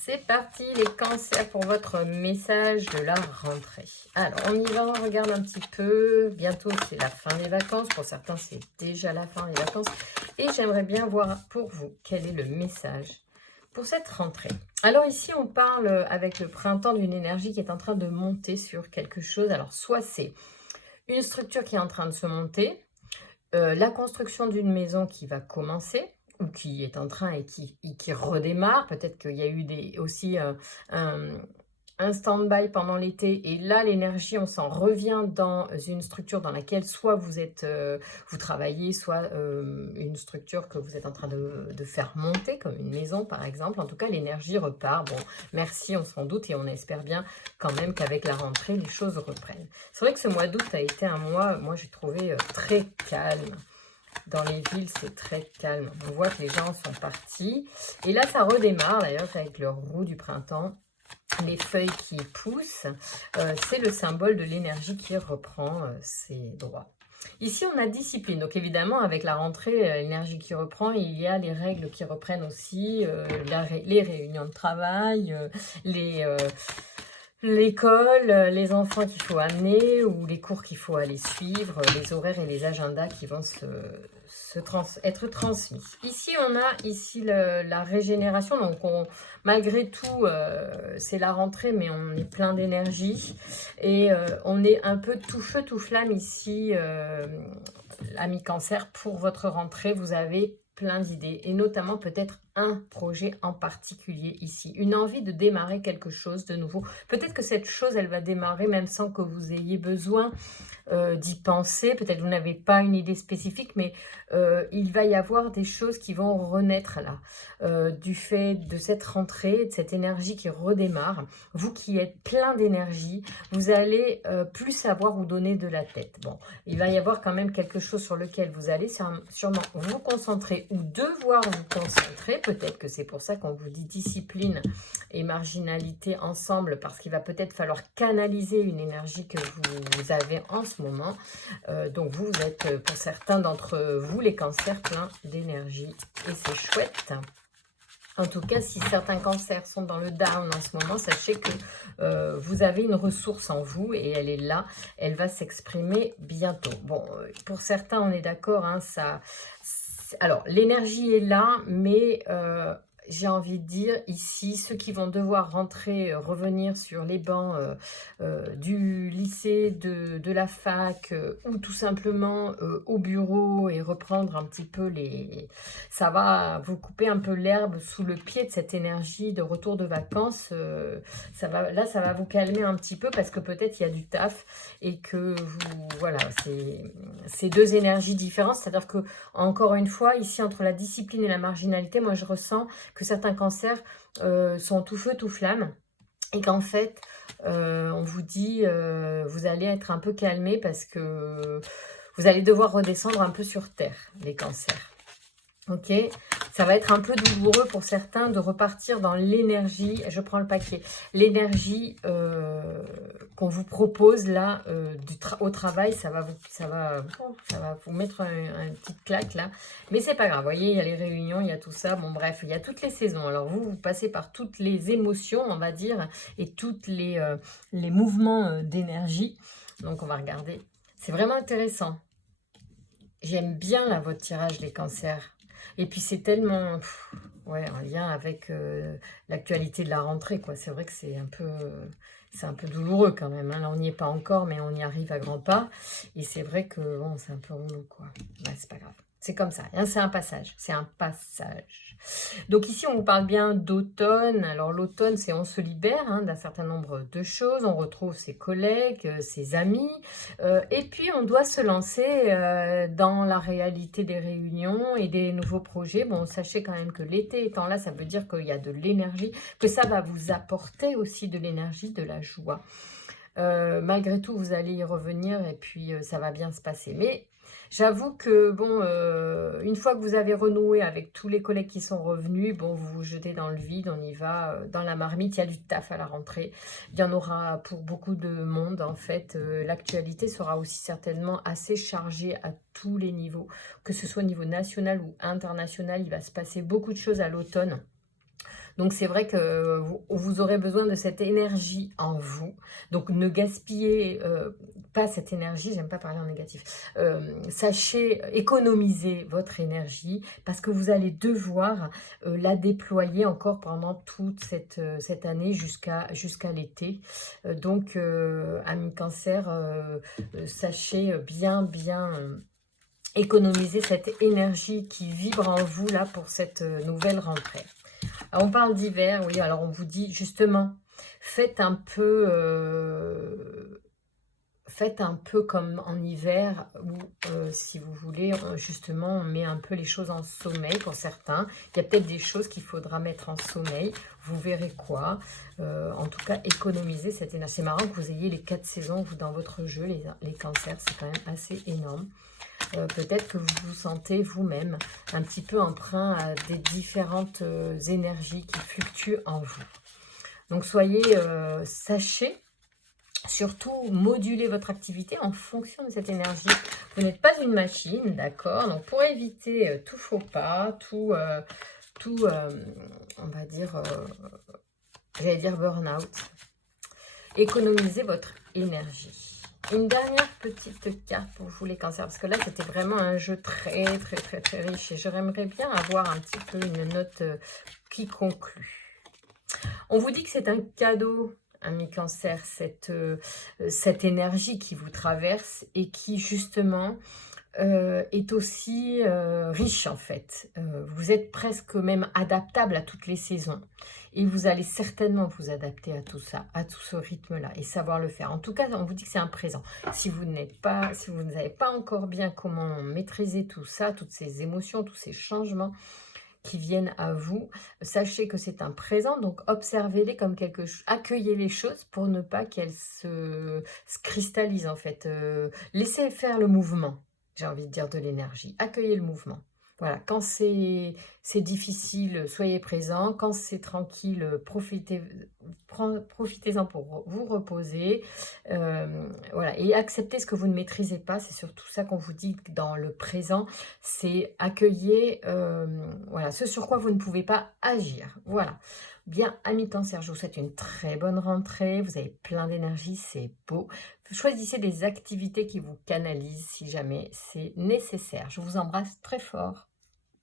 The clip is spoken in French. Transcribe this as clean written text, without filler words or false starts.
C'est parti les cancers pour votre message de la rentrée. Alors on y va, on regarde un petit peu. Bientôt c'est la fin des vacances. Pour certains c'est déjà la fin des vacances. Et j'aimerais bien voir pour vous quel est le message pour cette rentrée. Alors ici on parle avec le printemps d'une énergie qui est en train de monter sur quelque chose. Alors soit c'est une structure qui est en train de se monter, la construction d'une maison qui va commencer, ou qui est en train et qui redémarre. Peut-être qu'il y a eu aussi un stand-by pendant l'été, et là l'énergie, on s'en revient dans une structure dans laquelle soit vous travaillez, soit une structure que vous êtes en train de faire monter, comme une maison par exemple. En tout cas, l'énergie repart. Bon, merci, on s'en doute, et on espère bien quand même qu'avec la rentrée, les choses reprennent. C'est vrai que ce mois d'août a été un mois, moi j'ai trouvé très calme. Dans les villes, c'est très calme. On voit que les gens sont partis. Et là, ça redémarre d'ailleurs avec le roux du printemps. Les feuilles qui poussent, c'est le symbole de l'énergie qui reprend ses droits. Ici, on a discipline. Donc évidemment, avec la rentrée, l'énergie qui reprend, il y a les règles qui reprennent aussi, les réunions de travail, l'école, les enfants qu'il faut amener ou les cours qu'il faut aller suivre, les horaires et les agendas qui vont être transmis. Ici, on a la régénération. Donc, malgré tout, c'est la rentrée, mais on est plein d'énergie. Et on est un peu tout feu, tout flamme ici, amis cancer. Pour votre rentrée, vous avez plein d'idées, et notamment peut-être un projet en particulier ici, une envie de démarrer quelque chose de nouveau. Peut-être que cette chose, elle va démarrer même sans que vous ayez besoin d'y penser. Peut-être vous n'avez pas une idée spécifique, mais il va y avoir des choses qui vont renaître là, du fait de cette rentrée, de cette énergie qui redémarre. Vous qui êtes plein d'énergie, vous allez plus savoir où donner de la tête. Bon, il va y avoir quand même quelque chose sur lequel vous allez sûrement vous concentrer ou devoir vous concentrer. Peut-être que c'est pour ça qu'on vous dit discipline et marginalité ensemble, parce qu'il va peut-être falloir canaliser une énergie que vous avez en ce moment. Donc vous êtes, pour certains d'entre vous, les cancers, plein d'énergie, et c'est chouette. En tout cas, si certains cancers sont dans le down en ce moment, sachez que vous avez une ressource en vous, et elle est là, elle va s'exprimer bientôt. Bon, pour certains, on est d'accord, hein, alors, l'énergie est là, mais j'ai envie de dire ici, ceux qui vont devoir rentrer, revenir sur les bancs du lycée, de la fac, ou tout simplement au bureau, et reprendre un petit peu ça va vous couper un peu l'herbe sous le pied de cette énergie de retour de vacances. Ça va vous calmer un petit peu, parce que peut-être il y a du taf, et que voilà, c'est deux énergies différentes. C'est-à-dire que, encore une fois, ici, entre la discipline et la marginalité, moi je ressens que certains cancers sont tout feu, tout flamme, et qu'en fait, on vous dit, vous allez être un peu calmé, parce que vous allez devoir redescendre un peu sur terre, les cancers. Ok, ça va être un peu douloureux pour certains de repartir dans l'énergie, je prends le paquet, l'énergie qu'on vous propose là au travail. Ça va vous mettre une petite claque là, mais c'est pas grave. Vous voyez, il y a les réunions, il y a tout ça, bon bref, il y a toutes les saisons. Alors vous passez par toutes les émotions, on va dire, et toutes les mouvements d'énergie. Donc on va regarder, c'est vraiment intéressant. J'aime bien là votre tirage, les cancers. Et puis c'est tellement ouais, en lien avec l'actualité de la rentrée, quoi. C'est vrai que c'est un peu douloureux quand même, hein. Là, on n'y est pas encore, mais on y arrive à grands pas. Et c'est vrai que bon, c'est un peu relou, quoi. Ouais, c'est pas grave. C'est comme ça, hein, c'est un passage. C'est un passage. Donc ici, on vous parle bien d'automne. Alors l'automne, c'est on se libère, hein, d'un certain nombre de choses. On retrouve ses collègues, ses amis. Et puis, on doit se lancer dans la réalité des réunions et des nouveaux projets. Bon, sachez quand même que l'été étant là, ça veut dire qu'il y a de l'énergie, que ça va vous apporter aussi de l'énergie, de la joie. Malgré tout, vous allez y revenir, et puis ça va bien se passer. Mais j'avoue que, bon, une fois que vous avez renoué avec tous les collègues qui sont revenus, bon, vous vous jetez dans le vide, on y va dans la marmite. Il y a du taf à la rentrée. Il y en aura pour beaucoup de monde, en fait. L'actualité sera aussi certainement assez chargée à tous les niveaux, que ce soit au niveau national ou international. Il va se passer beaucoup de choses à l'automne. Donc c'est vrai que vous aurez besoin de cette énergie en vous. Donc ne gaspillez pas cette énergie, j'aime pas parler en négatif. Sachez économiser votre énergie parce que vous allez devoir la déployer encore pendant toute cette année jusqu'à l'été. Donc amis cancer, sachez bien économiser cette énergie qui vibre en vous là pour cette nouvelle rentrée. Alors, on parle d'hiver, oui, alors on vous dit justement, faites un peu comme en hiver où, si vous voulez, justement, on met un peu les choses en sommeil pour certains. Il y a peut-être des choses qu'il faudra mettre en sommeil. Vous verrez quoi. En tout cas, économiser cette énergie. C'est marrant que vous ayez les 4 saisons vous, dans votre jeu, les cancers. C'est quand même assez énorme. Peut-être que vous vous sentez vous-même un petit peu emprunt à des différentes énergies qui fluctuent en vous. Donc, sachez surtout moduler votre activité en fonction de cette énergie. Vous n'êtes pas une machine, d'accord? Donc, pour éviter tout faux pas, on va dire, j'allais dire burn-out, économisez votre énergie. Une dernière petite carte pour vous les cancers, parce que là c'était vraiment un jeu très riche et j'aimerais bien avoir un petit peu une note qui conclut. On vous dit que c'est un cadeau, amis cancer, cette énergie qui vous traverse et qui justement est aussi riche en fait. Vous êtes presque même adaptable à toutes les saisons. Et vous allez certainement vous adapter à tout ça, à tout ce rythme-là et savoir le faire. En tout cas, on vous dit que c'est un présent. Si vous n'avez pas encore bien comment maîtriser tout ça, toutes ces émotions, tous ces changements qui viennent à vous, sachez que c'est un présent. Donc, observez-les comme quelque chose, accueillez les choses pour ne pas qu'elles se cristallisent en fait. Laissez faire le mouvement. J'ai envie de dire de l'énergie. Accueillez le mouvement. Voilà, quand c'est difficile, soyez présent. Quand c'est tranquille, profitez-en pour vous reposer. Voilà, et acceptez ce que vous ne maîtrisez pas. C'est surtout ça qu'on vous dit dans le présent. C'est accueillir voilà, ce sur quoi vous ne pouvez pas agir. Voilà. Bien, amis cancer, je vous souhaite une très bonne rentrée. Vous avez plein d'énergie, c'est beau. Choisissez des activités qui vous canalisent si jamais c'est nécessaire. Je vous embrasse très fort.